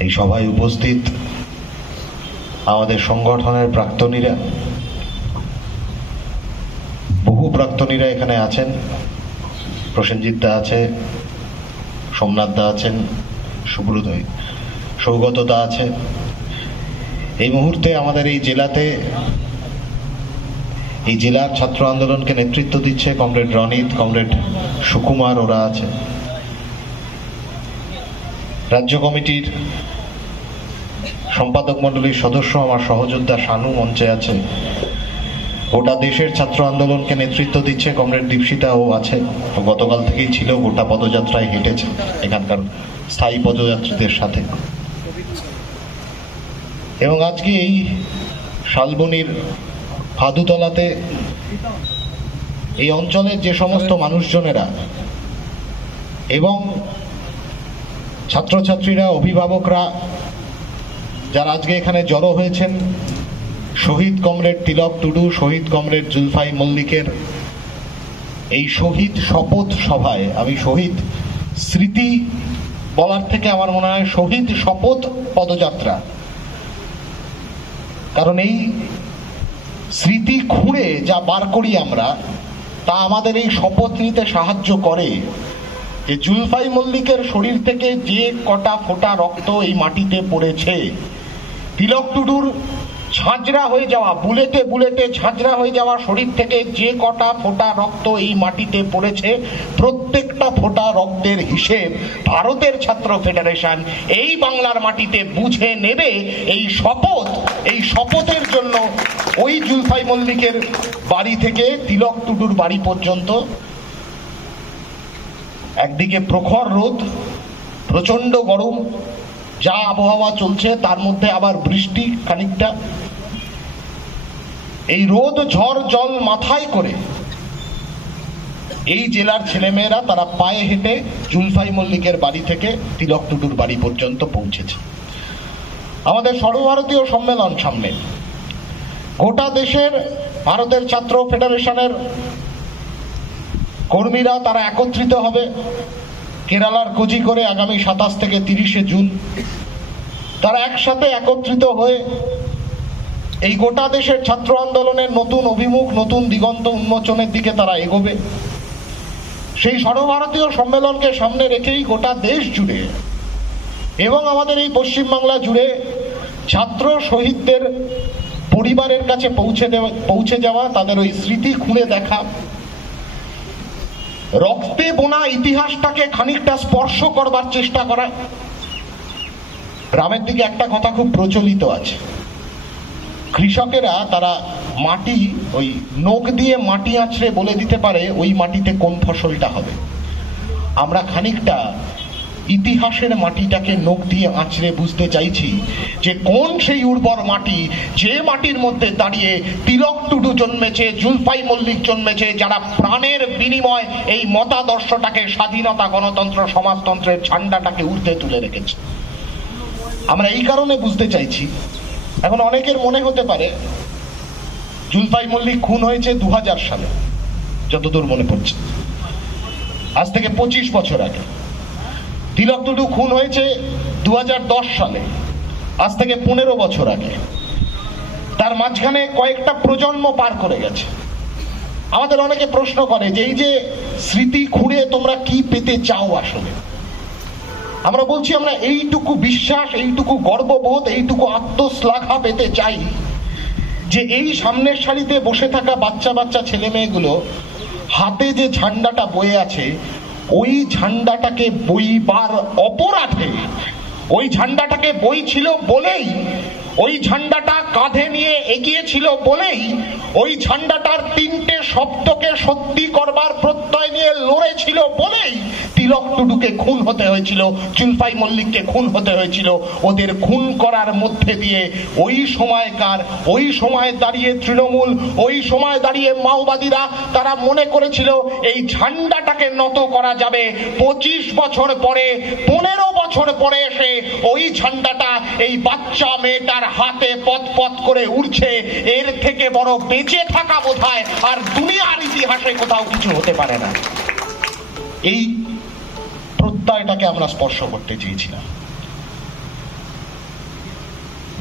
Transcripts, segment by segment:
এই সভায় উপস্থিত আমাদের সংগঠনের প্রাক্তনীরা, বহু প্রাক্তনীরা এখানে আছেন। প্রসেনজিৎ দা আছে, সোমনাথ দা আছেন, সুব্রত সৌগত দা আছে। এই মুহূর্তে আমাদের এই জেলাতে এই জেলার ছাত্র আন্দোলনকে নেতৃত্ব দিচ্ছে কমরেড রনিত, কমরেড সুকুমার ওরা আছে। রাজ্য কমিটির সম্পাদক মণ্ডলীর সদস্য আমার সহযোদ্ধা শানু মঞ্চে আছে। গোটা দেশের ছাত্র আন্দোলনকে নেতৃত্ব দিচ্ছে কমরেড দীপশিতা ও আছে। গতকাল থেকেই ছিল গোটা পদযাত্রায় হেঁটেছে এখানকার স্থায়ী পদযাত্রীদের সাথে। এবং আজকে এই শালবনির ফাদুতলাতে এই অঞ্চলের যে সমস্ত মানুষজনেরা এবং ছাত্রছাত্রীরা, অভিভাবকরা যারা আজকে এখানে জড়ো হয়েছেন, শহীদ কমরেড তিলক টুডু, শহীদ কমরেড জুলফাই মল্লিকের এই শহীদ শপথ সভায় আমি শহীদ স্মৃতি বলার থেকে আমার মনে হয় শহীদ শপথ পদযাত্রা। কারণ এই স্মৃতি খুঁড়ে যা বার করি আমরা, তা আমাদের এই শপথ নিতে সাহায্য করে। যে জুলফাই মল্লিকের শরীর থেকে যে কটা ফোঁটা রক্ত এই মাটিতে পড়েছে, তিলক টুডুর ঝাঁঝরা হয়ে যাওয়া, বুলেটে বুলেটে ঝাঁঝরা হয়ে যাওয়া শরীর থেকে যে কটা ফোঁটা রক্ত এই মাটিতে পড়েছে, প্রত্যেকটা ফোঁটা রক্তের হিসেব ভারতের ছাত্র ফেডারেশন এই বাংলার মাটিতে বুঝে নেবে এই শপথ, এই শপথের জন্য ওই জুলফাই মল্লিকের বাড়ি থেকে তিলক টুডুর বাড়ি পর্যন্ত একদিকে প্রখর রোদ প্রচণ্ড গরম, যা আবহাওয়া চলছে, তার মধ্যে আবার বৃষ্টি খানিকটা। এই রোদ ঝড় জল মাথায় করে এই জেলার ছেলেমেয়েরা তারা পায়ে হেঁটে জুলফাই মল্লিকের বাড়ি থেকে তিলক টুডুর বাড়ি পর্যন্ত পৌঁছেছে। আমাদের সর্বভারতীয় সম্মেলন সামনে। গোটা দেশের ভারতের ছাত্র ফেডারেশনের কর্মীরা তারা একত্রিত হবে কেরালার কোচি করে আগামী সাতাশ থেকে তিরিশে জুন। তারা একসাথে একত্রিত হয়ে এই গোটা দেশের ছাত্র আন্দোলনের নতুন অভিমুখ, নতুন দিগন্ত উন্মোচনের দিকে তারা এগোবে। সেই সর্বভারতীয় সম্মেলনকে সামনে রেখেই গোটা দেশ জুড়ে এবং আমাদের এই পশ্চিমবাংলা জুড়ে ছাত্র শহীদদের পরিবারের কাছে পৌঁছে দেওয়া, পৌঁছে যাওয়া, তাদের ওই স্মৃতি খুঁড়ে দেখা। রক্তে বোনা ইতিহাসটাকে খানিকটা স্পর্শ করবার চেষ্টা করা। গ্রামের দিকে একটা কথা খুব প্রচলিত আছে। কৃষকেরা তারা মাটি, ওই নখ দিয়ে মাটি আঁচড়ে বলে দিতে পারে, ওই মাটিতে কোন ফসলটা হবে। আমরা খানিকটা ইতিহাসের মাটিটাকে নখ দিয়ে আঁচড়ে বুঝতে চাইছি যে কোন সেই উর্বর মাটি যে মাটির মধ্যে দাঁড়িয়ে তিলক টুডু জন্মেছে, জুলফাই মল্লিক জন্মেছে, যারা প্রাণের বিনিময় এই মতাদর্শটাকে স্বাধীনতা গণতন্ত্র সমাজতন্ত্রের ঝান্ডাটাকে ঊর্ধ্বে তুলে রেখেছে। আমরা এই কারণে বুঝতে চাইছি। এখন অনেকের মনে হতে পারে, জুলফাই মল্লিক খুন হয়েছে দু হাজার সালে, যতদূর মনে পড়ছে। আজ থেকে পঁচিশ বছর আগে। তিলক টুডু খুন হয়েছে দু হাজার দশ সালে। আজ থেকে পনেরো বছর আগে। তার মাঝখানে কয়েকটা প্রজন্ম পার করে গেছে। আমাদের অনেকে প্রশ্ন করে যে এই যে স্মৃতি খুঁড়ে তোমরা কি পেতে চাও আসলে? আমরা বলছি, আমরা এইটুকু বিশ্বাস, এইটুকু গর্ববোধ, এইটুকু আত্মশ্লাঘা পেতে চাই যে এই সামনের সারিতে বসে থাকা বাচ্চা বাচ্চা ছেলে মেয়েগুলো হাতে যে ঝান্ডাটা বয়ে আছে ওই ঝান্ডাটাকে বইবার অপরাধে, ওই ঝান্ডাটাকে বই ছিল বলেই, ওই ঝান্ডাটা কাঁধে নিয়ে এগিয়েছিল বলেই, ওই ঝান্ডাটার তিনটে শব্দকে সত্যি করবার প্রত্যয় নিয়ে লড়েছিল বলেই তিলক টুডুকে খুন হতে হয়েছিল চুলফাই মল্লিককে খুন হতে হয়েছিল। ওদের খুন করার মধ্যে দিয়ে ওই সময়কার, ওই সময় দাঁড়িয়ে তৃণমূল, ওই সময় দাঁড়িয়ে মাওবাদীরা তারা মনে করেছিল, এই ঝান্ডাটাকে নত করা যাবে। পঁচিশ বছর পরে, পনেরো বছর পরে এসে ওই ঝান্ডাটা এই বাচ্চা মেয়েটার হাতে পথ পথ করে উঠছে এর থেকে বড় বেঁচে থাকা বোধহয় আর দুনিয়ার ইতিহাসে কোথাও কিছু হতে পারে না। এই প্রত্যয়টাকে আমরা স্পর্শ করতে চেয়েছিলাম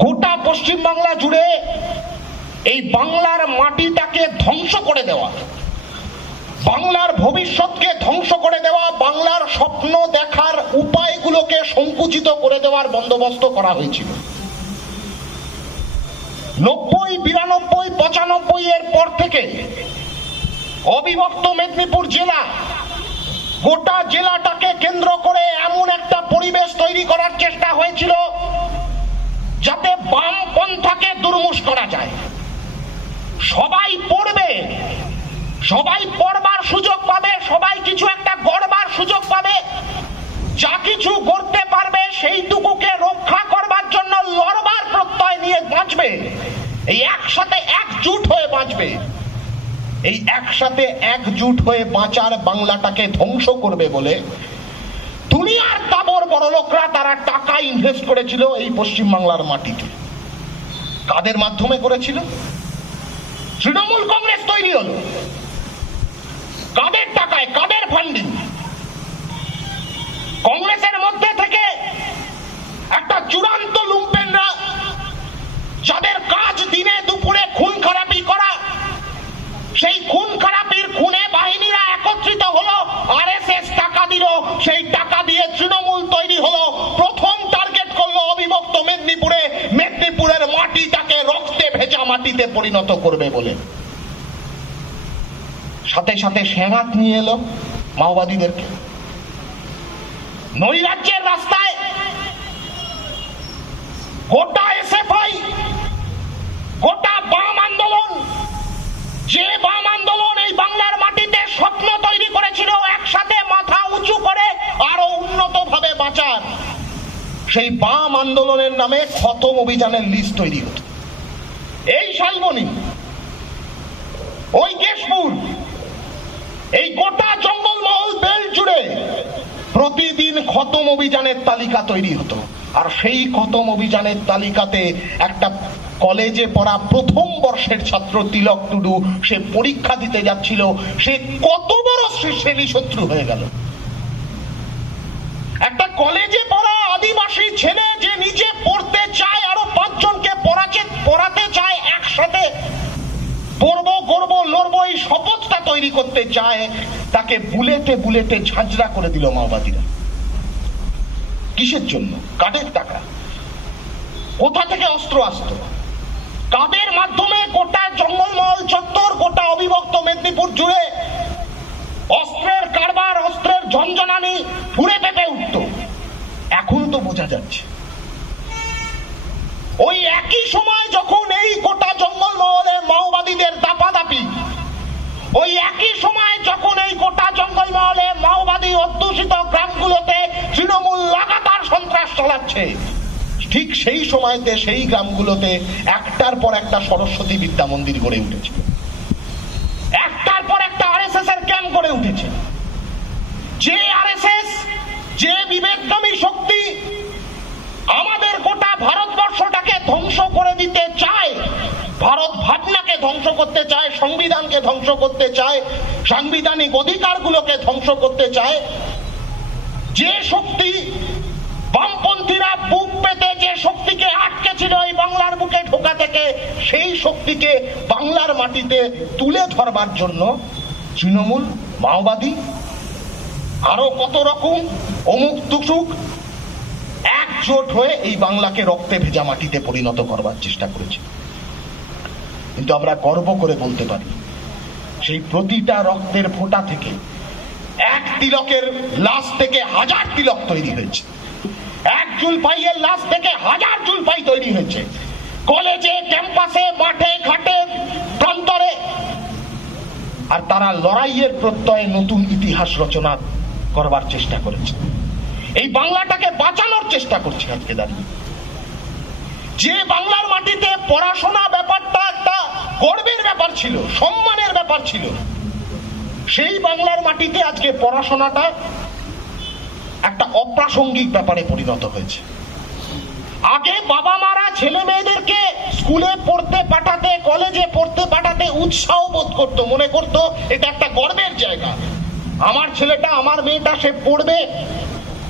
গোটা পশ্চিমবাংলা জুড়ে এই বাংলার মাটিটাকে ধ্বংস করে দেওয়া, বাংলার ভবিষ্যৎকে ধ্বংস করে দেওয়া, বাংলার স্বপ্ন দেখার উপায়গুলোকে সংকুচিত করে দেওয়ার বন্দোবস্ত করা হয়েছিল। নব্বই, বিরানব্বই, পঁচানব্বই এর পর থেকে অবিভক্ত মেদিনীপুর জেলা গোটা জেলাটাকে কেন্দ্র করে এমন একটা পরিবেশ তৈরি করার চেষ্টা হয়েছিল যাতে বামপন্থাকে দুর্মুষ করা যায়। সবাই পড়বে, সবাই পড়বার সুযোগ পাবে, সবাই কিছু একটা গড়বার সুযোগ পাবে। যা কিছু করতে পারবে সেইটুকুকে রক্ষা করবার জন্য লড়বার প্রত্যয় নিয়ে বাঁচবে। এই একসাথে একজুট হয়ে বাঁচবে। এই একসাথে একজুট হয়ে বাঁচার বাংলাটাকে ধ্বংস করবে বলে দুনিয়ার তাবর বড়লোকরা তারা টাকা ইনভেস্ট করেছিল এই পশ্চিম বাংলার মাটিতে। কাদের মাধ্যমে করেছিল? তৃণমূল কংগ্রেস তৈরি হলো। কাদের টাকায়, কাদের ফান্ডিং কংগ্রেসের মধ্যে থেকে একটা চূড়ান্ত লুম্পেনরা যাদের কাজ দিনে দুপুরে খুন খারাপি করা সেই খুন খারাপির খুনে বাহিনীরা একত্রিত হলো। আরএসএস টাকা দিল, সেই টাকা দিয়ে তৃণমূল তৈরি হলো। প্রথম টার্গেট করল অবিভক্ত মেদিনীপুরে। মেদিনীপুরের মাটিটাকে রক্তে ভেজা মাটিতে পরিণত করবে বলে। সাথে সাথে সেনাত নিয়ে এলো মাওবাদীদেরকে। নৈরাজ্যের রাস্তায় গোটা বাঁচার সেই বাম আন্দোলনের নামে খতম অভিযানের লিস্ট তৈরি হতো। এই শালবনি, ওই কেশপুর, এই গোটা জঙ্গলমহল বেল জুড়ে প্রতিদিন খতম অভিযানের তালিকা তৈরি হতো। আর সেই খতম অভিযানের তালিকাতে একটা কলেজে পড়া প্রথম বর্ষের ছাত্র তিলক টুডু, সে পরীক্ষা দিতে যাচ্ছিল, সে কত বড় শ্রে- শ্রেণি শত্রু হয়ে গেল। কলেজে পড়া আদিবাসী ছেলে যে নিজে পড়তে চায়, আরও পাঁচজনকে পড়াতে পড়াতে চায়, একসাথে পড়ব করব লড়বো, এই শপথটা তৈরি করতে চায়, তাকে বুলেটে বুলেটে ঝাঁঝরা করে দিল মাওবাদীরা। কিসের জন্য? কাদের টাকা? কোথা থেকে অস্ত্র আসতো? কাদের মাধ্যমে গোটা জঙ্গলমহল চত্বর গোটা অবিভক্ত মেদিনীপুর জুড়ে অস্ত্রের কারবার অস্ত্রের ঝঞ্ঝনানি ফুরে পেঁপে উঠত এখন তো বোঝা যাচ্ছে ওই একই সময় যখন এই গোটা জঙ্গলমহলে মাওবাদীদের দাপাদাপি ওই একই সময় যখন এই গোটা জঙ্গলমহলে মাওবাদী অধ্যুষিত গ্রামগুলোতে তৃণমূল লাগাতার সন্ত্রাস চালাচ্ছে ঠিক সেই সময়তে সেই গ্রামগুলোতে একটার পর একটা সরস্বতী বিদ্যা মন্দির গড়ে উঠেছে। একটার পর একটা আরএসএস এর ক্যাম্প গড়ে উঠেছে। যে আরএসএস যে বিবেকগামী শক্তি আমাদের গোটা ভারতবর্ষটাকে ধ্বংস করে দিতে চায়, ভারত ভাবনাকে ধ্বংস করতে চায়, সংবিধানকে ধ্বংস করতে চায়, সাংবিধানিক অধিকারগুলোকে ধ্বংস করতে চায়, যে শক্তি বামপন্থীরা বুক পেতে যে শক্তিকে আটকে ছিল এই বাংলার বুকে ঢোকা থেকে, সেই শক্তিকে বাংলার মাটিতে তুলে ধরবার জন্য তৃণমূল, মাওবাদী, আরও কত রকম অমুক তুসুক একজোট হয়ে এই বাংলাকে রক্তে ভেজা মাটিতে পরিণত করবার চেষ্টা করেছে। কিন্তু আমরা গর্ব করে বলতে পারি, সেই প্রতিটা রক্তের ফোঁটা থেকে এক তিলকের লাশ থেকে হাজার তিলক তৈরি হয়েছে। এক জুলপাইয়ের লাশ থেকে হাজার জুলপাই তৈরি হয়েছে। কলেজে, ক্যাম্পাসে, মাঠে, ঘাটে, প্রান্তরে। আর তারা লড়াইয়ের প্রত্যয়ে নতুন ইতিহাস রচনা করবার চেষ্টা করেছে। এই বাংলাটাকে বাঁচানোর চেষ্টা করছে আজকে দাঁড়িয়ে। যে বাংলার মাটিতে পড়াশোনা ব্যাপারটা একটা গর্বের ব্যাপার ছিল, সম্মানের ব্যাপার ছিল, সেই বাংলার মাটিতে আজকে পড়াশোনাটা একটা অপ্রাসঙ্গিক ব্যাপারে পরিণত হয়েছে। আগে বাবা মারা ছেলে মেয়েদেরকে স্কুলে পড়তে পাঠাতে, কলেজে পড়তে পাঠাতে উৎসাহ বোধ করতো, মনে করতো, এটা একটা গর্বের জায়গা। আমার ছেলেটা, আমার মেয়েটা, সে পড়বে,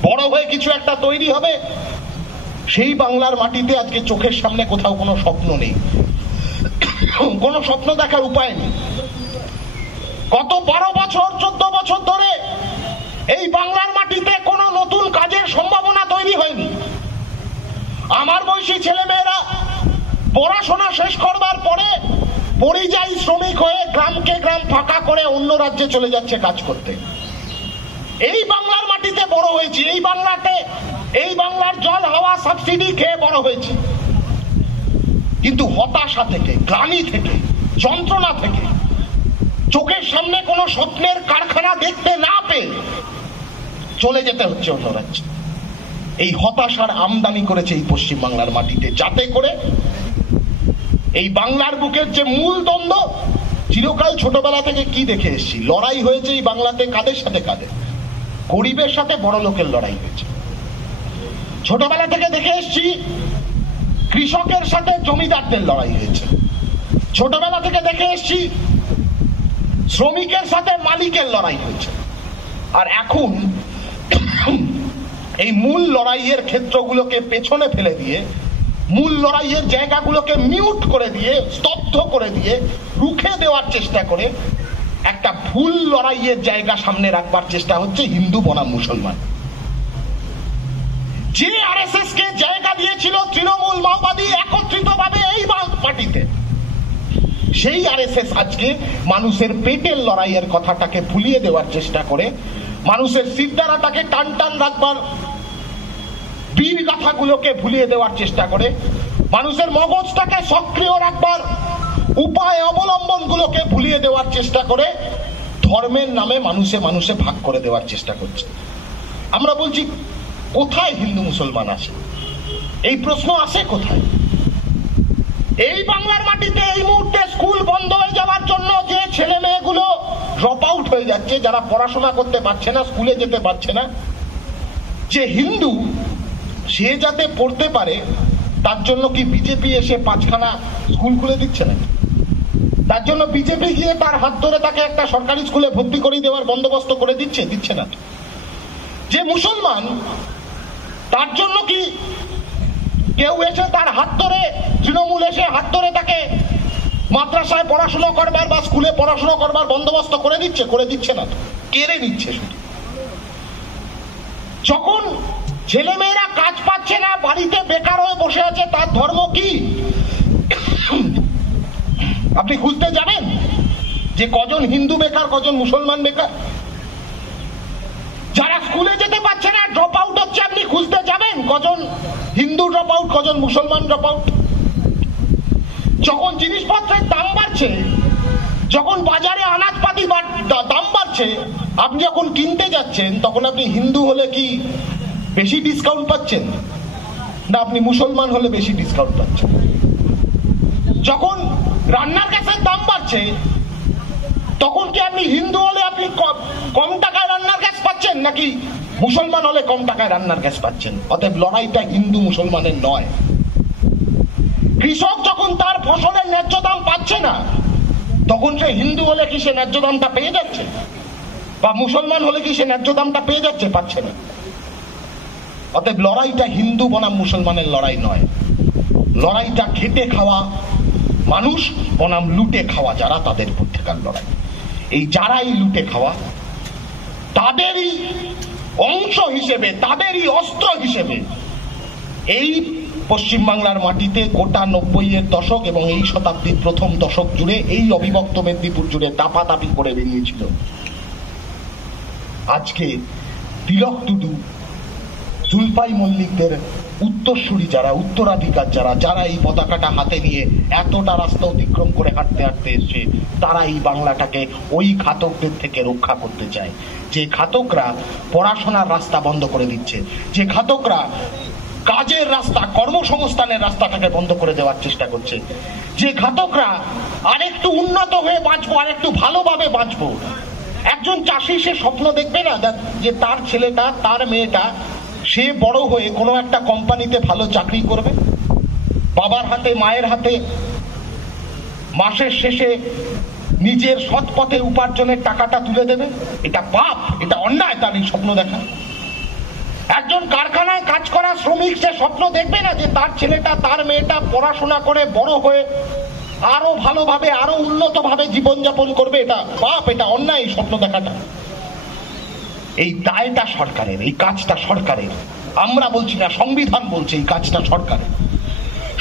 বড় হয়ে কিছু একটা তৈরি হবে। সেই বাংলার মাটিতে আজকে চোখের সামনে কোথাও কোনো স্বপ্ন নেই। কোনো স্বপ্ন দেখার উপায় নেই। গত বারো বছর, চোদ্দ বছর ধরে এই বাংলার কাজের সম্ভাবনা তৈরি হয়নি। আমার বয়সী ছেলেমেয়েরা পড়াশোনা শেষ করবার পরে পরিযায়ী শ্রমিক হয়ে গ্রামকে গ্রাম ফাঁকা করে অন্য রাজ্যে চলে যাচ্ছে কাজ করতে। এই বাংলার মাটিতে বড় হয়েছি, এই বাংলাতে, এই বাংলার জল, হাওয়া, সাবসিডি খেয়ে বড় হয়েছি। কিন্তু হতাশা থেকে, গ্লানি থেকে, যন্ত্রণা থেকে, চোখের সামনে কোনো স্বপ্নের কারখানা দেখতে না পেয়ে চলে যেতে হচ্ছে অন্য রাজ্যে। এই হতাশার আমদানি করেছে এই পশ্চিম বাংলার মাটিতে, যাতে করে এই বাংলার বুকের যে মূল দ্বন্দ্ব, চিরকাল ছোটবেলা থেকে কি দেখে এসেছি? লড়াই হয়েছে এই বাংলাতে কাদের সাথে কাদের? গরিবের সাথে বড় লোকের লড়াই হয়েছে। ছোটবেলা থেকে দেখে এসেছি, কৃষকের সাথে জমিদারদের লড়াই হয়েছে। ছোটবেলা থেকে দেখে এসেছি, শ্রমিকের সাথে মালিকের লড়াই হয়েছে। আর এখন এই মূল লড়াইয়ের ক্ষেত্রগুলোকে পেছনে ফেলে দিয়ে, মূল লড়াইয়ের জায়গাগুলোকে মিউট করে দিয়ে, স্তব্ধ করে দিয়ে রুখে দেওয়ার চেষ্টা করে একটা ভুল লড়াইয়ের জায়গা সামনে রাখবার চেষ্টা হচ্ছে হিন্দু বনাম মুসলমান। যে আরএসএস কে জায়গা দিয়েছিল তৃণমূল মাওবাদী একত্রিতভাবে এই পার্টিতে, সেই আরএসএস আজকে মানুষের পেটের লড়াইয়ের কথাটাকে ভুলিয়ে দেওয়ার চেষ্টা করে, মানুষের সিদ্ধারাটাকে টান টান রাখবার বীর গাথাগুলোকে ভুলিয়ে দেওয়ার চেষ্টা করে। মানুষের মগজটাকে সক্রিয় রাখবার উপায় অবলম্বনগুলোকে ভুলিয়ে দেওয়ার চেষ্টা করে, ধর্মের নামে মানুষে মানুষে ভাগ করে দেওয়ার চেষ্টা করছে। আমরা বলছি, কোথায় হিন্দু মুসলমান আছে? এই প্রশ্ন আসে কোথায়? এই বাংলার মাটিতে এই মুহূর্তে স্কুল বন্ধ হয়ে যাওয়ার জন্য যে ছেলে মেয়েগুলো ড্রপ আউট হয়ে যাচ্ছে, যারা পড়াশোনা করতে পারছে না, স্কুলে যেতে পারছে না, যে হিন্দু সে যাতে পড়তে পারে, তার জন্য কি বিজেপি এসে পাঁচখানা স্কুল খুলে দিচ্ছে না তার জন্য বিজেপি গিয়ে তার হাত ধরে তাকে একটা সরকারি স্কুলে ভর্তি করে দেওয়ার বন্দোবস্ত করে দিচ্ছে দিচ্ছে না। যে মুসলমান, তার জন্য কি কেউ এসে তার হাত ধরে, তৃণমূল এসে হাত ধরে তাকে মাদ্রাসায় পড়াশোনা করবার বা স্কুলে পড়াশোনা করবার বন্দোবস্ত করে দিচ্ছে করে দিচ্ছে না। কেড়ে নিচ্ছে শুধু। যখন ছেলেমেয়েরা কাজ পাচ্ছে না, বাড়িতে বেকার হয়ে বসে আছে, তার ধর্ম কি? আপনি খুঁজতে যাবেন যে কজন হিন্দু বেকার, কজন মুসলমান বেকার? যারা স্কুলে যেতে পারছে না ড্রপ আউট হচ্ছে, আপনি খুঁজতে যাবেন কজন হিন্দু ড্রপ আউট কজন মুসলমান ড্রপ আউট যখন জিনিসপত্রের দাম বাড়ছে, যখন বাজারে আনাজপাতি দাম বাড়ছে, আপনি যখন কিনতে যাচ্ছেন, তখন আপনি হিন্দু হলে কি বেশি ডিসকাউন্ট পাচ্ছেন? না, আপনি মুসলমান হলে বেশি ডিসকাউন্ট পাচ্ছেন। যখন রান্নার গ্যাসের দাম বাড়ছে, তখন কি আপনি হিন্দু হলে আপনি কম টাকায় রান্নার গ্যাস পাচ্ছেন, নাকি মুসলমান হলে কম টাকায় রান্নার গ্যাস পাচ্ছেন? অতএব লড়াইটা হিন্দু মুসলমানের নয়। কৃষক যখন তার ফসলের ন্যায্য দাম পাচ্ছে না, তখন সে হিন্দু হলে কি সে ন্যায্য দামটা পেয়ে যাচ্ছে? বা মুসলমান হলে কি সে ন্যায্য দামটা পেয়ে যাচ্ছে, পাচ্ছে না? অতএব লড়াইটা হিন্দু বনাম মুসলমানের লড়াই নয়। লড়াইটা খেটে খাওয়া মানুষ বনাম লুটে খাওয়া যারা তাদের মধ্যেকার লড়াই। এই যারাই লুটে খাওয়া, তাদেরই অংশ হিসেবে, তাদেরই অস্ত্র হিসেবে এই পশ্চিমবাংলার মাটিতে গোটা নব্বই এর দশক এবং এই শতাব্দীর প্রথম দশক জুড়ে এই অবিভক্ত মেদিনীপুর জুড়ে দাপাদাপি করে বেরিয়েছিল। আজকে তিলক টুডু জুলপাই মল্লিকদের উত্তরসূরি যারা, উত্তরাধিকার যারা যারা এই পতাকাটা হাতে নিয়ে এতটা রাস্তা অতিক্রম করে হাঁটতে হাঁটতে এসছে তারা এই বাংলাটাকে ওই ঘাতকদের থেকে রক্ষা করতে চায়। যে ঘাতকরা পড়াশোনার রাস্তা বন্ধ করে দিচ্ছে, যে ঘাতকরা কাজের রাস্তা, কর্মসংস্থানের রাস্তাটাকে বন্ধ করে দেওয়ার চেষ্টা করছে, যে ঘাতকরা আরেকটু উন্নত হয়ে বাঁচবো, আরেকটু ভালোভাবে বাঁচবো। একজন চাষি সে স্বপ্ন দেখবে না যে তার ছেলেটা, তার মেয়েটা সে বড় হয়ে কোনো একটা কোম্পানিতে ভালো চাকরি করবে। বাবার হাতে, মায়ের হাতে মাসের শেষে নিজের সৎ পথে উপার্জনের টাকাটা তুলে দেবে। এটা পাপ, এটা অন্যায়, তার এই স্বপ্ন দেখা। একজন কারখানায় কাজ করা শ্রমিক, সে স্বপ্ন দেখবে না যে তার ছেলেটা, তার মেয়েটা পড়াশোনা করে বড় হয়ে আরও ভালোভাবে, আরও উন্নতভাবে জীবনযাপন করবে। এটা পাপ, এটা অন্যায় স্বপ্ন দেখাটা। এই দায়টা সরকারের, এই কাজটা সরকারের। আমরা বলছি না, সংবিধান বলছে এই কাজটা সরকারের।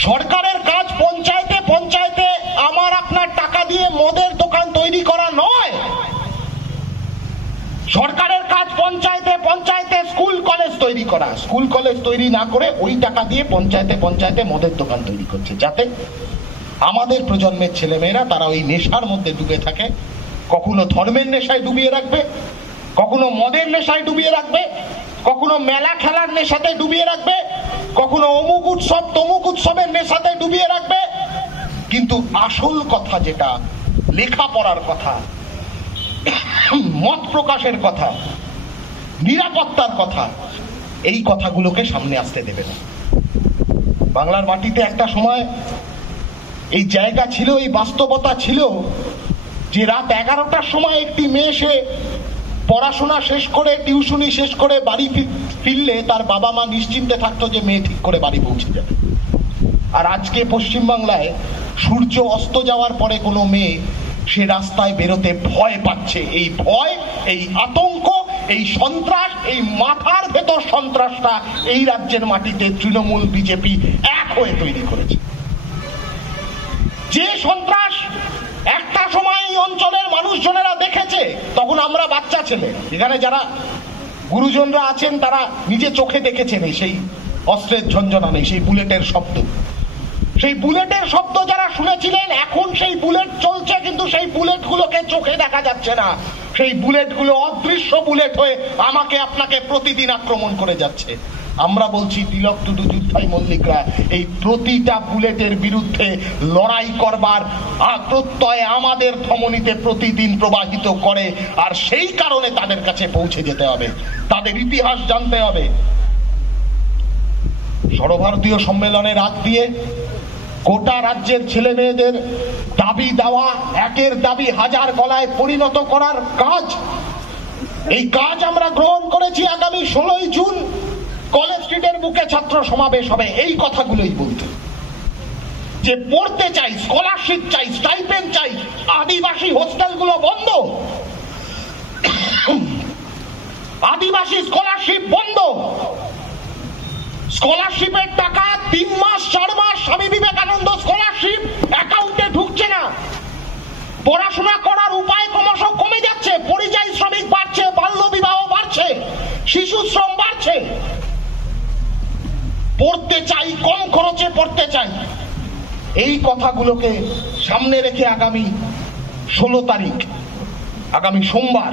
সরকারের কাজ পঞ্চায়েতে পঞ্চায়েতে আমার আপনার টাকা দিয়ে মদের দোকান তৈরি করা নয়। সরকারের কাজ পঞ্চায়েতে পঞ্চায়েতে স্কুল, কলেজ তৈরি করা। স্কুল, কলেজ তৈরি না করে ওই টাকা দিয়ে পঞ্চায়েতে পঞ্চায়েতে মদের দোকান তৈরি করছে। যাতে আমাদের প্রজন্মের ছেলেমেয়েরা, তারা ওই নেশার মধ্যে ডুবে থাকে, কখনো ধর্মের নেশায় ডুবিয়ে রাখবে কখনো মদের নেশায় ডুবিয়ে রাখবে, কখনো মেলা খেলার নেশাতে ডুবিয়ে রাখবে, কখনো অমুক উৎসব তমুক উৎসবের নেশাতে ডুবিয়ে রাখবে। কিন্তু আসল কথা যেটা, লেখাপড়ার কথা, মত প্রকাশের কথা, নিরাপত্তার কথা, এই কথাগুলোকে সামনে আসতে দেবে না। বাংলার মাটিতে একটা সময় এই জায়গা ছিল, এই বাস্তবতা ছিল যে রাত এগারোটার সময় একটি মেয়ে সে পড়াশোনা শেষ করে, টিউশনি শেষ করে বাড়ি ফিরলে তার বাবা মা নিশ্চিন্তে থাকতো যে মেয়ে ঠিক করে বাড়ি পৌঁছে যাবে। আর আজকে পশ্চিমবাংলায় সূর্য অস্ত যাওয়ার পরে কোনো মেয়ে সে রাস্তায় বেরোতে ভয় পাচ্ছে। এই ভয়, এই আতঙ্ক, এই সন্ত্রাস, এই মাথার ভেতর সন্ত্রাসটা এই রাজ্যের মাটিতে তৃণমূল, বিজেপি এক হয়ে তৈরি করেছে। যে সন্ত্রাস একটা সময় এই অঞ্চলের মানুষজনেরা দেখেছে, তখন আমরা বাচ্চা ছেলে। এখানে যারা গুরুজনরা আছেন, তারা নিজে চোখে দেখেছেন এই সেই অস্ত্রের ঝঞ্ঝনা নেই, সেই বুলেটের শব্দ। সেই বুলেটের শব্দ যারা শুনেছিলেন, এখন সেই বুলেট চলছে, কিন্তু সেই বুলেটগুলোকে চোখে দেখা যাচ্ছে না। সেই বুলেটগুলো অদৃশ্য বুলেট হয়ে আমাকে আপনাকে প্রতিদিন আক্রমণ করে যাচ্ছে। আমরা বলছি, তিলক টুডু যুদ্ধাই মল্লিকরা, এই প্রতিটা বুলেটের বিরুদ্ধে লড়াই করবার প্রত্যয় আমাদের ধমনীতে প্রতিদিন প্রবাহিত করে, আর সেই কারণে তাদের কাছে পৌঁছে যেতে হবে। তাদের ইতিহাস জানতে হবে। সর্বভারতীয় সম্মেলনের রাত দিয়ে গোটা রাজ্যের ছেলে মেয়েদের দাবি দেওয়া, একের দাবি হাজার গলায় পরিণত করার কাজ। এই কাজ আমরা গ্রহণ করেছি আগামী ষোলোই জুন। কলেজ স্ট্রিটের বুকে ছাত্র সমাবেশ হবে, এই কথাগুলোই বলতে। যে পড়তে চাই স্কলারশিপ চাই স্টাইপেন্ড চাই, আদিবাসী হোস্টেলগুলো বন্ধ। আদিবাসী স্কলারশিপ বন্ধ। স্কলারশিপের টাকা তিন মাস, চার মাস, স্বামী বিবেকানন্দ স্কলারশিপ অ্যাকাউন্টে ঢুকছে না। পড়াশোনা করার উপায় ক্রমশ কমে যাচ্ছে, পরিযায়ী শ্রমিক বাড়ছে, বাল্য বিবাহ বাড়ছে, শিশু শ্রম বাড়ছে। পড়তে চাই, কম খরচে পড়তে চাই। এই কথাগুলোকে সামনে রেখে আগামী ষোলো তারিখ, আগামী সোমবার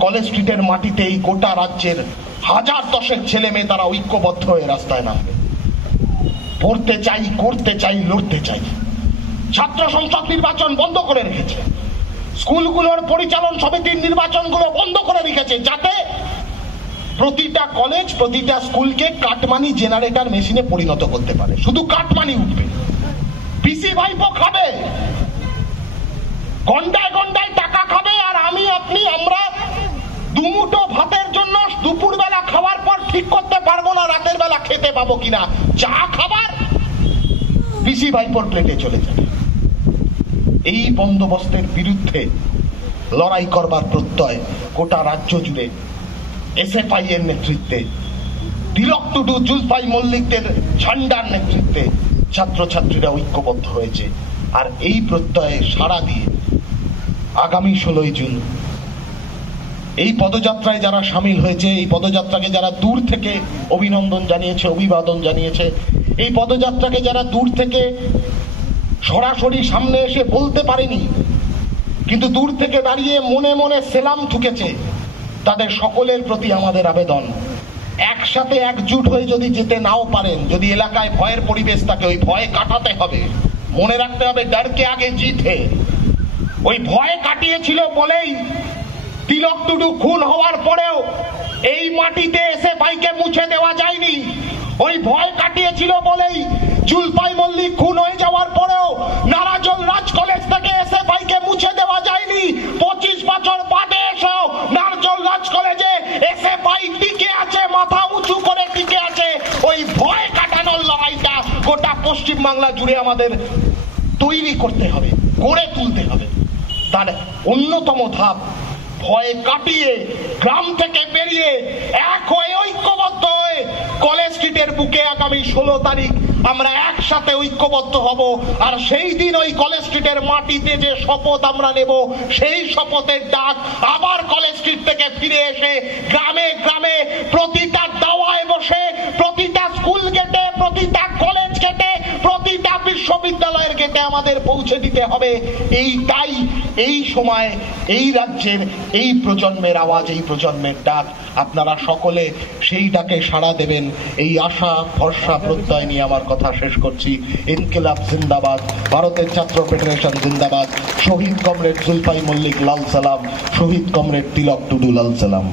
কলেজ স্ট্রিটের মাটিতে এই গোটা রাজ্যের হাজার দশেক ছেলে মেয়ে তারা ঐক্যবদ্ধ হয়ে রাস্তায় নামবে। পড়তে চাই, করতে চাই, লড়তে চাই। ছাত্র সংসদ নির্বাচন বন্ধ করে রেখেছে। স্কুলগুলোর পরিচালন সমিতির নির্বাচনগুলো বন্ধ করে রেখেছে যাতে প্রতিটা কলেজ প্রতিটা স্কুলকে কাটমানি জেনারেটর মেশিনে পরিণত করতে পারে। শুধু কাটমানি উঠবে পিসি ভাইপো খাবে। ঘন্টায় ঘন্টায় টাকা খাবে আর আমি, আপনি, আমরা দুমুটো ভাতের জন্য দুপুরবেলা খাওয়ার পর ঠিক করতে পারব না, রাতের বেলা খেতে পাবো কিনা। যা খাবার পিসি ভাইপোর প্লেটে চলে যাবে। এই বন্দোবস্তের বিরুদ্ধে লড়াই করবার প্রত্যয় গোটা রাজ্য জুড়ে এসএফআই এর নেতৃত্বে তিলক টুডু জুলফাই মল্লিকদের ঝান্ডার নেতৃত্বে ছাত্রছাত্রীরা ঐক্যবদ্ধ হয়েছে। আর এই প্রত্যয়ে সাড়া দিয়ে আগামী ষোলোই জুন এই পদযাত্রায় যারা সামিল হয়েছে, এই পদযাত্রাকে যারা দূর থেকে অভিনন্দন জানিয়েছে, অভিবাদন জানিয়েছে, এই পদযাত্রাকে যারা দূর থেকে সরাসরি সামনে এসে বলতে পারেনি, কিন্তু দূর থেকে দাঁড়িয়ে মনে মনে সেলাম ঠুকেছে তাদের সকলের প্রতি আমাদের আবেদন। একসাথে একজুট হয়ে যদি যেতে নাও পারেন, যদি এলাকায় ভয়ের পরিবেশ থাকে, ওই ভয় কাটাতে হবে। মনে রাখতে হবে, ডরকে আগে জিত। ওই ভয় কাটিয়েছিল বলেই তিলক টুডু খুন হওয়ার পরেও এই মাটিতে এসে ভাইকে মুছে দেওয়া যায়নি। ওই ভয় কাটিয়েছিল বলেই জুলপাই মল্লিক খুন হয়ে যাওয়ার পরেও নারাজল রাজ কলেজ থেকে এসে ভাইকে মুছে দেওয়া যায়নি। পঁচিশ বছর বাদে এসেও নারজল রাজ কলেজে এসে ভাই টিকে আছে, মাথা উঁচু করে টিকে আছে। ওই ভয় কাটানোর লড়াইটা গোটা পশ্চিম বাংলা জুড়ে আমাদের তৈরি করতে হবে, গড়ে তুলতে হবে। তার অন্যতম ধাপ, ভয় কাটিয়ে, গ্রাম থেকে বেরিয়ে, এক হয়ে ঐক্যবদ্ধ হয়ে কলেজ স্ট্রিটের বুকে আগামী ষোলো তারিখ আমরা একসাথে ঐক্যবদ্ধ হব, আর সেই দিন ওই কলেজ স্ট্রিটের মাটিতে যে শপথ আমরা নেব, সেই শপথের ডাক আবার কলেজ স্ট্রিট থেকে ফিরে এসে গ্রামে গ্রামে প্রতিটা দাওয়ায় বসে, প্রতিটা স্কুল গেটে, প্রতিটা কলেজ গেটে বিশ্ববিদ্যালয়ের গেটে আমাদের পৌঁছে দিতে হবে। এই তাই এই সময়, এই রাজ্যের, এই প্রজন্মের আওয়াজ, এই প্রজন্মের ডাক আপনারা সকলে সেই ডাকে সাড়া দেবেন। এই আশা, ভরসা, প্রত্যয় নিয়ে আমার কথা শেষ করছি। ইনকিলাব জিন্দাবাদ, ভারতের ছাত্র ফেডারেশন জিন্দাবাদ, শহীদ কমরেড জুলফাই মল্লিক লাল সালাম, শহীদ কমরেড তিলক টুডু লাল সালাম।